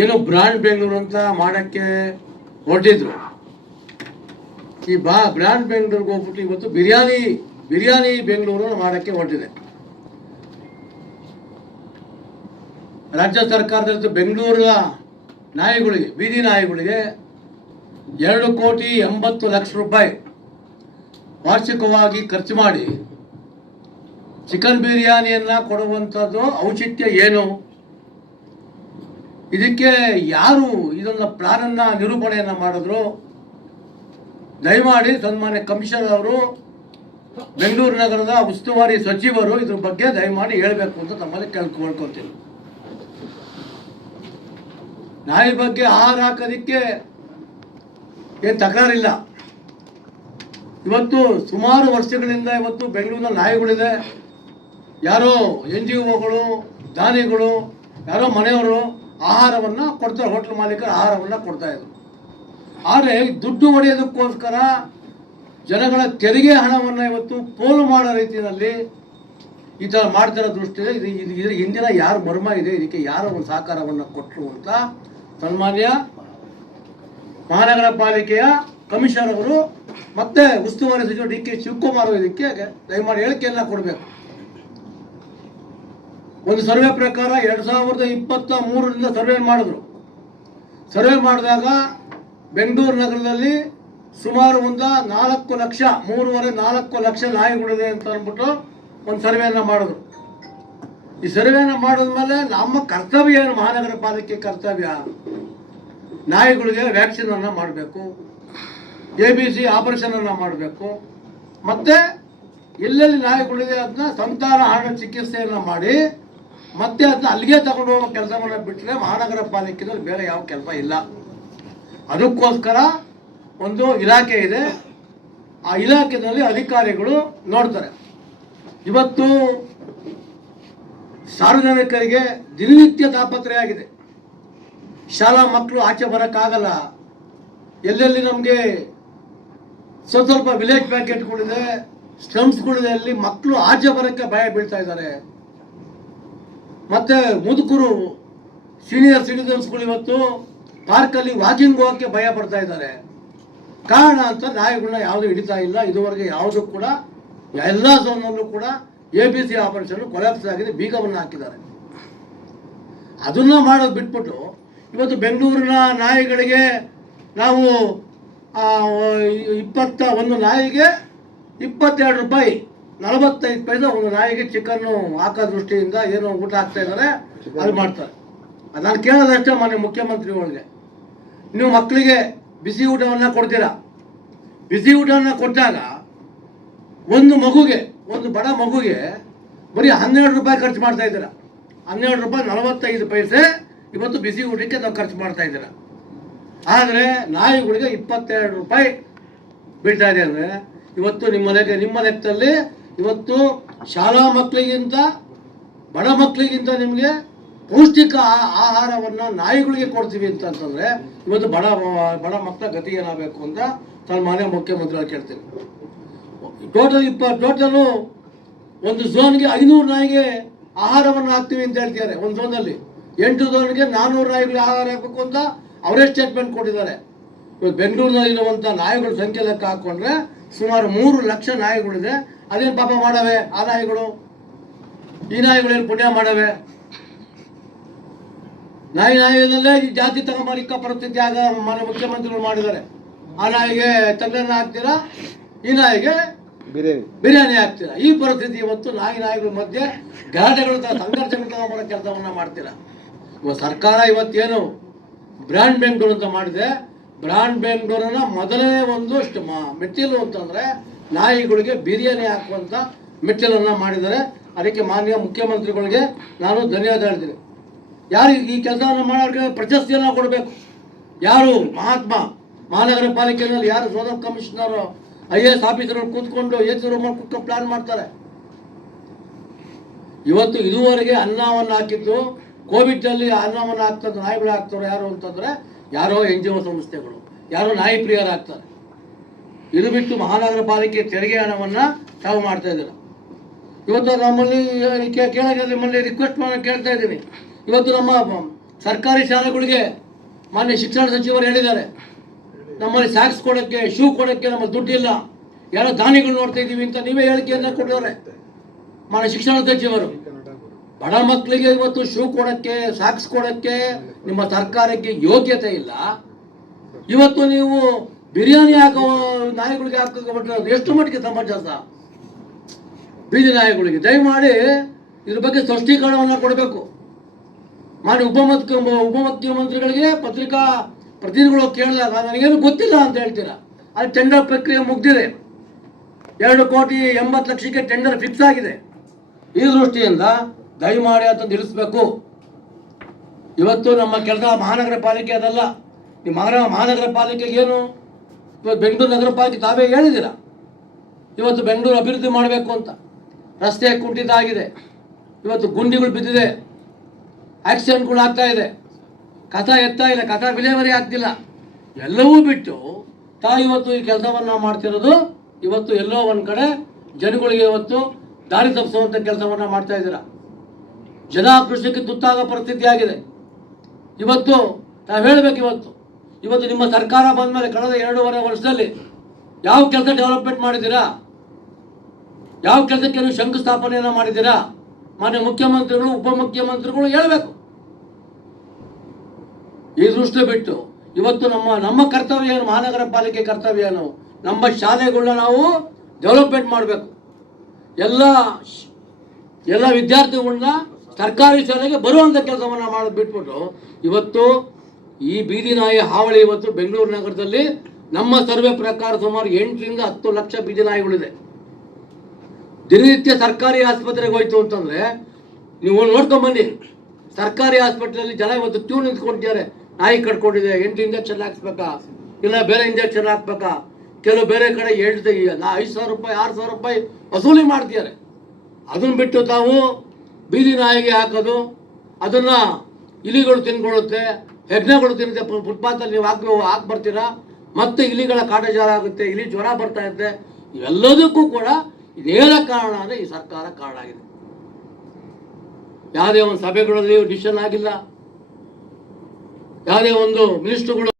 ಏನು ಬ್ರಾಂಡ್ ಬೆಂಗಳೂರು ಅಂತ ಮಾಡಕ್ಕೆ ಹೊರಟಿದ್ರು. ಈ ಬಾ, ಬ್ರಾಂಡ್ ಬೆಂಗಳೂರಿಗೆ ಹೋಗ್ಬಿಟ್ಟು ಇವತ್ತು ಬಿರಿಯಾನಿ ಬಿರಿಯಾನಿ ಬೆಂಗಳೂರು ಮಾಡಕ್ಕೆ ಹೊರಟಿದೆ. ರಾಜ್ಯ ಸರ್ಕಾರದಲ್ಲಿ ಬೆಂಗಳೂರಿನ ನಾಯಿಗಳಿಗೆ, ಬೀದಿ ನಾಯಿಗಳಿಗೆ ಎರಡು ಕೋಟಿ ಎಂಬತ್ತು ಲಕ್ಷ ರೂಪಾಯಿ ವಾರ್ಷಿಕವಾಗಿ ಖರ್ಚು ಮಾಡಿ ಚಿಕನ್ ಬಿರಿಯಾನಿಯನ್ನು ಕೊಡುವಂಥದ್ದು ಔಚಿತ್ಯ ಏನು? ಇದಕ್ಕೆ ಯಾರು ಇದನ್ನ ಪ್ಲಾನನ್ನು ನಿರೂಪಣೆಯನ್ನು ಮಾಡಿದ್ರು? ದಯಮಾಡಿ ಸನ್ಮಾನ್ಯ ಕಮಿಷನರ್ ಅವರು, ಬೆಂಗಳೂರು ನಗರದ ಉಸ್ತುವಾರಿ ಸಚಿವರು ಇದ್ರ ಬಗ್ಗೆ ದಯಮಾಡಿ ಹೇಳಬೇಕು ಅಂತ ತಮ್ಮಲ್ಲಿ ಕೇಳ್ಕೊಳ್ಕೊತೀನಿ. ನಾಯಿ ಬಗ್ಗೆ ಆಹಾರ ಹಾಕೋದಿಕ್ಕೆ ಏನು ತಕರಾರಿಲ್ಲ. ಇವತ್ತು ಸುಮಾರು ವರ್ಷಗಳಿಂದ ಇವತ್ತು ಬೆಂಗಳೂರಿನ ನಾಯಿಗಳಿದೆ. ಯಾರೋ ಎನ್ ಜಿ ಓಗಳು ದಾನಿಗಳು, ಯಾರೋ ಮನೆಯವರು ಆಹಾರವನ್ನು ಕೊಡ್ತಾರೆ ಹೋಟ್ಲ್ ಮಾಲೀಕರು ಆಹಾರವನ್ನು ಕೊಡ್ತಾ ಇದ್ರು. ಆದರೆ ದುಡ್ಡು ಹೊಡೆಯೋದಕ್ಕೋಸ್ಕರ ಜನಗಳ ತೆರಿಗೆ ಹಣವನ್ನು ಇವತ್ತು ಪೋಲು ಮಾಡೋ ರೀತಿಯಲ್ಲಿ ಈ ಥರ ಮಾಡ್ತಿರೋ ದೃಷ್ಟಿದೆ ಇದು ಇದು ಇದ್ರ ಹಿಂದಿನ ಯಾರು ಮರ್ಮ ಇದೆ, ಇದಕ್ಕೆ ಯಾರ ಒಂದು ಸಹಕಾರವನ್ನು ಕೊಟ್ಟರು ಅಂತ ಸನ್ಮಾನ್ಯ ಮಹಾನಗರ ಪಾಲಿಕೆಯ ಕಮಿಷನರ್ ಅವರು ಮತ್ತೆ ಉಸ್ತುವಾರಿ ಸಚಿವ ಡಿ ಕೆ ಶಿವಕುಮಾರ್ ಇದಕ್ಕೆ ದಯಮಾಡಿ ಹೇಳಿಕೆಯನ್ನ ಕೊಡಬೇಕು. ಒಂದು ಸರ್ವೆ ಪ್ರಕಾರ ಎರಡು ಸಾವಿರದ ಇಪ್ಪತ್ತ ಮೂರರಿಂದ ಸರ್ವೆ ಮಾಡಿದ್ರು. ಸರ್ವೆ ಮಾಡಿದಾಗ ಬೆಂಗಳೂರು ನಗರದಲ್ಲಿ ಸುಮಾರು ಒಂದು ನಾಲ್ಕು ಲಕ್ಷ, ಮೂರುವರೆ ನಾಲ್ಕು ಲಕ್ಷ ನಾಯಿಗಳಿದೆ ಅಂತ ಅಂದ್ಬಿಟ್ಟು ಒಂದು ಸರ್ವೆಯನ್ನು ಮಾಡಿದ್ರು. ಈ ಸರ್ವೆಯನ್ನು ಮಾಡಿದ್ಮೇಲೆ ನಮ್ಮ ಕರ್ತವ್ಯ ಏನು? ಮಹಾನಗರ ಪಾಲಿಕೆ ಕರ್ತವ್ಯ. ನಾಯಿಗಳಿಗೆ ವ್ಯಾಕ್ಸಿನ್ ಅನ್ನ ಮಾಡಬೇಕು. ಎ ಬಿ ಸಿ ಆಪರೇಷನ್ ಅನ್ನ ಮಾಡಬೇಕು. ಮತ್ತೆ ಎಲ್ಲೆಲ್ಲಿ ನಾಯಿಗಳಿದೆ ಅದನ್ನ ಸಂತಾನ ಹಣ ಚಿಕಿತ್ಸೆಯನ್ನ ಮಾಡಿ ಮತ್ತೆ ಅದನ್ನ ಅಲ್ಲಿಗೆ ತಗೊಂಡು ಹೋಗೋ ಕೆಲಸವನ್ನ ಬಿಟ್ಟರೆ ಮಹಾನಗರ ಪಾಲಿಕೆಯಲ್ಲಿ ಬೇರೆ ಯಾವ ಕೆಲಸ ಇಲ್ಲ. ಅದಕ್ಕೋಸ್ಕರ ಒಂದು ಇಲಾಖೆ ಇದೆ. ಆ ಇಲಾಖೆಯಲ್ಲಿ ಅಧಿಕಾರಿಗಳು ನೋಡ್ತಾರೆ. ಇವತ್ತು ಸಾರ್ವಜನಿಕರಿಗೆ ದಿನನಿತ್ಯ ತಾಪತ್ರೆಯಾಗಿದೆ ಶಾಲಾ ಮಕ್ಕಳು ಆಚೆ ಬರೋಕ್ಕಾಗಲ್ಲ. ಎಲ್ಲೆಲ್ಲಿ ನಮಗೆ ಸ್ವಲ್ಪ ಸ್ವಲ್ಪ ವಿಲೇಜ್ ಪ್ಯಾಕೆಟ್ಗಳಿದೆ ಸ್ಲಮ್ಸ್ಗಳಿದೆ ಅಲ್ಲಿ ಮಕ್ಕಳು ಆಚೆ ಬರೋಕ್ಕೆ ಭಯ ಬೀಳ್ತಾ ಇದ್ದಾರೆ. ಮತ್ತೆ ಮುದುಕರು ಸೀನಿಯರ್ ಸಿಟಿಸನ್ಸ್ಗಳು ಇವತ್ತು ಪಾರ್ಕಲ್ಲಿ ವಾಕಿಂಗ್ ಹೋಗಕ್ಕೆ ಭಯ ಪಡ್ತಾ ಇದ್ದಾರೆ. ಕಾರಣ ಅಂತ ನಾಯಿಗಳನ್ನ ಯಾವುದು ಹಿಡಿತಾ ಇಲ್ಲ. ಇದುವರೆಗೆ ಯಾವುದು ಕೂಡ ಎಲ್ಲ ಝೋನ್ನಲ್ಲೂ ಕೂಡ A B C operation collapse ಆಗಿದೆ, ಬೀಗವನ್ನು ಹಾಕಿದ್ದಾರೆ. ಅದನ್ನ ಮಾಡೋದು ಬಿಟ್ಬಿಟ್ಟು ಇವತ್ತು ಬೆಂಗಳೂರಿನ ನಾಯಿಗಳಿಗೆ ನಾವು ಇಪ್ಪತ್ತ ಒಂದು ನಾಯಿಗೆ ಇಪ್ಪತ್ತೆರಡು ರೂಪಾಯಿ ನಲವತ್ತೈದು ಪೈಸೆ ಒಂದು ನಾಯಿಗೆ ಚಿಕನ್ನು ಹಾಕೋ ದೃಷ್ಟಿಯಿಂದ ಏನು ಊಟ ಹಾಕ್ತಾ ಇದ್ದಾರೆ ಅದು ಮಾಡ್ತಾರೆ. ಅದು ನಾನು ಕೇಳೋದಷ್ಟೇ ಮಾನ್ಯ ಮುಖ್ಯಮಂತ್ರಿಗಳಿಗೆ ನೀವು ಮಕ್ಕಳಿಗೆ ಬಿಸಿ ಊಟವನ್ನು ಕೊಡ್ತೀರಾ? ಬಿಸಿ ಊಟವನ್ನು ಕೊಟ್ಟಾಗ ಒಂದು ಮಗುಗೆ ಒಂದು ಬಡ ಮಗುಗೆ ಬರೀ ಹನ್ನೆರಡು ರೂಪಾಯಿ ಖರ್ಚು ಮಾಡ್ತಾ ಇದ್ದೀರಾ? ಹನ್ನೆರಡು ರೂಪಾಯಿ ನಲವತ್ತೈದು ಪೈಸೆ ಇವತ್ತು ಬಿಸಿ ಊಟಕ್ಕೆ ನಾವು ಖರ್ಚು ಮಾಡ್ತಾ ಇದ್ದೀರಾ? ಆದರೆ ನಾಯಿಗಳಿಗೆ ಇಪ್ಪತ್ತೆರಡು ರೂಪಾಯಿ ಬೀಳ್ತಾ ಇದೆ ಅಂದರೆ ಇವತ್ತು ನಿಮ್ಮ ಲೆಕ್ಕ ನಿಮ್ಮ ಲೆಕ್ಕದಲ್ಲಿ ಇವತ್ತು ಶಾಲಾ ಮಕ್ಕಳಿಗಿಂತ ಬಡ ಮಕ್ಕಳಿಗಿಂತ ನಿಮಗೆ ಪೌಷ್ಟಿಕ ಆಹಾರವನ್ನು ನಾಯಿಗಳಿಗೆ ಕೊಡ್ತೀವಿ ಅಂತಂತಂದ್ರೆ ಇವತ್ತು ಬಡ ಬಡ ಮಕ್ಕಳ ಗತಿ ಏನಾಗಬೇಕು ಅಂತ ಮಾನ್ಯ ಮುಖ್ಯಮಂತ್ರಿಗಳು ಕೇಳ್ತೀನಿ ಟೋಟಲ್ ಇಪ್ಪ ಟೋಟಲು ಒಂದು ಝೋನ್ಗೆ ಐನೂರು ನಾಯಿಗೆ ಆಹಾರವನ್ನು ಹಾಕ್ತೀವಿ ಅಂತ ಹೇಳ್ತಿದ್ದಾರೆ. ಒಂದು ಝೋನಲ್ಲಿ ಎಂಟು ಝೋನ್ಗೆ ನಾನ್ನೂರು ನಾಯಿಗಳಿಗೆ ಆಹಾರ ಹಾಕಬೇಕು ಅಂತ ಅವರೇ ಸ್ಟೇಟ್ಮೆಂಟ್ ಕೊಟ್ಟಿದ್ದಾರೆ. ಇವತ್ತು ಬೆಂಗಳೂರಿನಲ್ಲಿರುವಂಥ ನಾಯಿಗಳ ಸಂಖ್ಯೆ ಲೆಕ್ಕ ಹಾಕ್ಕೊಂಡ್ರೆ ಸುಮಾರು ಮೂರು ಲಕ್ಷ ನಾಯಿಗಳಿದೆ. ಅದೇನು ಪಾಪ ಮಾಡವೆ? ಆ ನಾಯಿಗಳು? ಈ ನಾಯಿಗಳೇನು ಪುಣ್ಯ ಮಾಡವೆ? ನಾಯಿ ನಾಯಿಯಲ್ಲೇ ಈ ಜಾತಿ ತಗೊಂಬರಿಕ್ಕ ಪರಿಸ್ಥಿತಿ ಆಗ ಮನೆ ಮುಖ್ಯಮಂತ್ರಿಗಳು ಮಾಡಿದ್ದಾರೆ. ಆ ನಾಯಿಗೆ ತಂಗನ್ನ ಹಾಕ್ತೀರಾ? ಈ ನಾಯಿಗೆ ಬಿರಿಯಾನಿ. ಬಿರಿಯಾನಿ ಹಾಕ್ತೀರಾ? ಈ ಪರಿಸ್ಥಿತಿ ಇವತ್ತು ನಾಯಿ ನಾಯಿಗಳ ಮಧ್ಯೆ ಗಲಾಟೆಗಳು ಸಂಘರ್ಷಗಳು ತಗೊಂಬರೋ ಕೆಲಸವನ್ನ ಮಾಡ್ತೀರಾ? ಇವತ್ತು ಸರ್ಕಾರ ಇವತ್ತೇನು ಬ್ರ್ಯಾಂಡ್ ಬೆಂಗಳೂರು ಅಂತ ಮಾಡಿದೆ. ಬ್ರ್ಯಾಂಡ್ ಬೆಂಗಳೂರನ್ನ ಮೊದಲನೇ ಒಂದು ಮೆಟ್ಟಿಲು ಅಂತಂದ್ರೆ ನಾಯಿಗಳಿಗೆ ಬಿರಿಯಾನಿ ಹಾಕುವಂತ ಮೆಟ್ಟಿಲನ್ನ ಮಾಡಿದ್ದಾರೆ. ಅದಕ್ಕೆ ಮಾನ್ಯ ಮುಖ್ಯಮಂತ್ರಿಗಳಿಗೆ ನಾನು ಧನ್ಯವಾದ ಹೇಳ್ತೀನಿ. ಯಾರು ಈ ಕೆಲಸವನ್ನು ಮಾಡೋರಿಗೆ ಪ್ರಶಸ್ತಿಯನ್ನು ಕೊಡಬೇಕು? ಯಾರು? ಮಹಾತ್ಮ ಮಹಾನಗರ ಪಾಲಿಕೆಯಲ್ಲಿ ಯಾರು ಸೋದರ್ commissioner, I A S officer ಕೂತ್ಕೊಂಡು ಎ ಸಿ ಕೂತ್ಕೊಂಡು ಪ್ಲಾನ್ ಮಾಡ್ತಾರೆ? ಇವತ್ತು ಇದುವರೆಗೆ ಅನ್ನವನ್ನು ಹಾಕಿದ್ದು, ಕೋವಿಡ್ನಲ್ಲಿ ಅನ್ನವನ್ನು ಹಾಕ್ತದ್ದು ನಾಯಿಗಳು ಹಾಕ್ತಾರೆ ಯಾರು ಅಂತಂದ್ರೆ, ಯಾರೋ ಎನ್ ಜಿ ಒ ಸಂಸ್ಥೆಗಳು, ಯಾರೋ ನಾಯಿ ಪ್ರಿಯರು ಹಾಕ್ತಾರೆ ಇದು ಬಿಟ್ಟು ಮಹಾನಗರ ಪಾಲಿಕೆ ತೆರಿಗೆ ಹಣವನ್ನು ತಾವು ಮಾಡ್ತಾ ಇದ್ದೀರ. ಇವತ್ತು ನಮ್ಮಲ್ಲಿ ಕೇಳಕ್ಕೆ ನಿಮ್ಮಲ್ಲಿ ರಿಕ್ವೆಸ್ಟ್ ಮಾಡಿ ಕೇಳ್ತಾ ಇದ್ದೀನಿ. ಇವತ್ತು ನಮ್ಮ ಸರ್ಕಾರಿ ಶಾಲೆಗಳಿಗೆ ಮಾನ್ಯ ಶಿಕ್ಷಣ ಸಚಿವರು ಹೇಳಿದ್ದಾರೆ. ನಮ್ಮಲ್ಲಿ ಸ್ಯಾಕ್ಸ್ ಕೊಡೋಕ್ಕೆ ಶೂ ಕೊಡೋಕ್ಕೆ ನಮ್ಮ ದುಡ್ಡಿಲ್ಲ. ಯಾರೋ ದಾನಿಗಳು ನೋಡ್ತಾ ಇದ್ದೀವಿ ಅಂತ ನೀವೇ ಹೇಳಿಕೆಯನ್ನ ಕೊಟ್ಟಿದ್ದಾರೆ. ಮಾನ್ಯ ಶಿಕ್ಷಣ ಸಚಿವರು. ಬಡ ಮಕ್ಕಳಿಗೆ ಇವತ್ತು ಶೂ ಕೊಡೋಕ್ಕೆ ಸ್ಯಾಕ್ಸ್ ಕೊಡೋಕ್ಕೆ ನಿಮ್ಮ ಸರ್ಕಾರಕ್ಕೆ ಯೋಗ್ಯತೆ ಇಲ್ಲ. ಇವತ್ತು ನೀವು ಬಿರಿಯಾನಿ ಹಾಕೋ ನಾಯಿಗಳಿಗೆ ಹಾಕೋಬಿಟ್ರೆ ಅದು ಎಷ್ಟು ಮಟ್ಟಿಗೆ ಸಮಂಜಸ ಬೀದಿ ನಾಯಿಗಳಿಗೆ. ದಯಮಾಡಿ ಇದ್ರ ಬಗ್ಗೆ ಸ್ಪಷ್ಟೀಕರಣವನ್ನು ಕೊಡಬೇಕು. ಮಾಡಿ ಉಪಮುಖ್ಯ ಉಪಮುಖ್ಯಮಂತ್ರಿಗಳಿಗೆ ಪತ್ರಿಕಾ ಪ್ರತಿನಿಧಿಗಳು ಕೇಳಿದಾಗ ನನಗೇನು ಗೊತ್ತಿಲ್ಲ ಅಂತ ಹೇಳ್ತೀರಾ? ಅದು ಟೆಂಡರ್ ಪ್ರಕ್ರಿಯೆ ಮುಗ್ದಿದೆ. ಎರಡು ಕೋಟಿ ಎಂಬತ್ತು ಲಕ್ಷಕ್ಕೆ ಟೆಂಡರ್ ಫಿಕ್ಸ್ ಆಗಿದೆ. ಈ ದೃಷ್ಟಿಯಿಂದ ದಯಮಾಡಿ ಅಂತ ನಿಲ್ಲಿಸಬೇಕು. ಇವತ್ತು ನಮ್ಮ ಕೆಲಸ ಮಹಾನಗರ ಪಾಲಿಕೆ ಅದಲ್ಲ. ಈ ಮಹಾನಗರ ಮಹಾನಗರ ಪಾಲಿಕೆಗೆ ಏನು ಬೆಂಗಳೂರು ನಗರ ಪಾಲಿಕೆ ತಾವೇ ಹೇಳಿದ್ದೀರಾ ಇವತ್ತು ಬೆಂಗಳೂರು ಅಭಿವೃದ್ಧಿ ಮಾಡಬೇಕು ಅಂತ. ರಸ್ತೆ ಕುಂಠಿತ ಆಗಿದೆ ಇವತ್ತು ಗುಂಡಿಗಳು ಬಿದ್ದಿದೆ. ಆಕ್ಸಿಡೆಂಟ್ಗಳು ಆಗ್ತಾ ಇದೆ. ಕಥ ಎತ್ತಾ ಇಲ್ಲ ಕಥಾ ವಿಲೇವಾರಿ ಆಗ್ತಿಲ್ಲ. ಎಲ್ಲವೂ ಬಿಟ್ಟು ತಾ ಇವತ್ತು ಈ ಕೆಲಸವನ್ನ ಮಾಡ್ತಿರೋದು, ಇವತ್ತು ಎಲ್ಲೋ ಒಂದು ಕಡೆ ಜನಗಳಿಗೆ ಇವತ್ತು ದಾರಿ ತಪ್ಪಿಸುವಂತ ಕೆಲಸವನ್ನ ಮಾಡ್ತಾ ಇದ್ದೀರಾ. ಜನ ತುತ್ತಾಗೋ ಪರಿಸ್ಥಿತಿ ಆಗಿದೆ. ಇವತ್ತು ನಾವು ಹೇಳ್ಬೇಕು ಇವತ್ತು. ಇವತ್ತು ನಿಮ್ಮ ಸರ್ಕಾರ ಬಂದ ಮೇಲೆ ಕಳೆದ ಎರಡೂವರೆ ವರ್ಷದಲ್ಲಿ ಯಾವ ಕೆಲಸ ಡೆವಲಪ್ಮೆಂಟ್ ಮಾಡಿದ್ದೀರಾ? ಯಾವ ಕೆಲಸಕ್ಕೆ ನೀವು ಶಂಕುಸ್ಥಾಪನೆಯನ್ನು ಮಾಡಿದ್ದೀರಾ? ಮಾನ್ಯ ಮುಖ್ಯಮಂತ್ರಿಗಳು, ಉಪಮುಖ್ಯಮಂತ್ರಿಗಳು ಹೇಳಬೇಕು. ಈ ದೃಷ್ಟಿ ಬಿಟ್ಟು ಇವತ್ತು ನಮ್ಮ ನಮ್ಮ ಕರ್ತವ್ಯ ಏನು? ಮಹಾನಗರ ಪಾಲಿಕೆ ಕರ್ತವ್ಯ ಏನು? ನಮ್ಮ ಶಾಲೆಗಳನ್ನ ನಾವು ಡೆವಲಪ್ಮೆಂಟ್ ಮಾಡಬೇಕು. ಎಲ್ಲ ಎಲ್ಲ ವಿದ್ಯಾರ್ಥಿಗಳನ್ನ ಸರ್ಕಾರಿ ಶಾಲೆಗೆ ಬರುವಂಥ ಕೆಲಸವನ್ನು ಮಾಡಿ, ಬಿಟ್ಬಿಟ್ಟು ಇವತ್ತು ಈ ಬೀದಿ ನಾಯಿ ಹಾವಳಿ ಇವತ್ತು ಬೆಂಗಳೂರು ನಗರದಲ್ಲಿ ನಮ್ಮ ಸರ್ವೆ ಪ್ರಕಾರ ಸುಮಾರು ಎಂಟರಿಂದ ಹತ್ತು ಲಕ್ಷ ಬೀದಿ ನಾಯಿಗಳಿದೆ. ದಿನನಿತ್ಯ ಸರ್ಕಾರಿ ಆಸ್ಪತ್ರೆಗೆ ಹೋಯ್ತು ಅಂತಂದ್ರೆ, ನೀವು ನೋಡ್ಕೊಂಬನ್ನಿ ಸರ್ಕಾರಿ ಆಸ್ಪತ್ರೆಯಲ್ಲಿ ಜನ ಇವತ್ತು ಕ್ಯೂ ನಿಂತ್ಕೊಂಡಿದ್ದಾರೆ. ನಾಯಿ ಕಟ್ಕೊಂಡಿದೆ ಎಂಟು ಇಂಜೆಕ್ಷನ್ ಹಾಕ್ಸ್ಬೇಕಾ? ಇಲ್ಲ ಬೇರೆ ಇಂಜೆಕ್ಷನ್ ಹಾಕ್ಬೇಕಾ? ಕೆಲವು ಬೇರೆ ಕಡೆ ಹೇಳ್ದೆ ನಾ ಐದು ಸಾವಿರ ರೂಪಾಯಿ, ಆರು ಸಾವಿರ ರೂಪಾಯಿ ವಸೂಲಿ ಮಾಡ್ತಿದ್ದಾರೆ. ಅದನ್ನ ಬಿಟ್ಟು ತಾವು ಬೀದಿ ನಾಯಿಗೆ ಹಾಕೋದು, ಅದನ್ನ ಇಲಿಗಳು ತಿನ್ಕೊಳ್ಳುತ್ತೆ ಹೆಗ್ಣೆಗಳು ತಿನ್ನುತ್ತೆ ಫುಟ್ಪಾತಲ್ಲಿ ನೀವು ಹಾಕಿ ಹಾಕಿ ಬರ್ತೀರಾ ಮತ್ತೆ ಇಲಿಗಳ ಕಾಟಜಾರ ಆಗುತ್ತೆ, ಇಲಿ ಜ್ವರ ಬರ್ತಾ ಇರುತ್ತೆ ಇವೆಲ್ಲದಕ್ಕೂ ಕೂಡ ನೇರ ಕಾರಣ ಅಂದರೆ ಈ ಸರ್ಕಾರ ಕಾರಣ ಆಗಿದೆ. ಯಾವುದೇ ಒಂದು ಸಭೆಗಳಲ್ಲಿ ಡಿಸಿಷನ್ ಆಗಿಲ್ಲ. ಯಾವುದೇ ಒಂದು ಮಿನಿಸ್ಟ್ರುಗಳು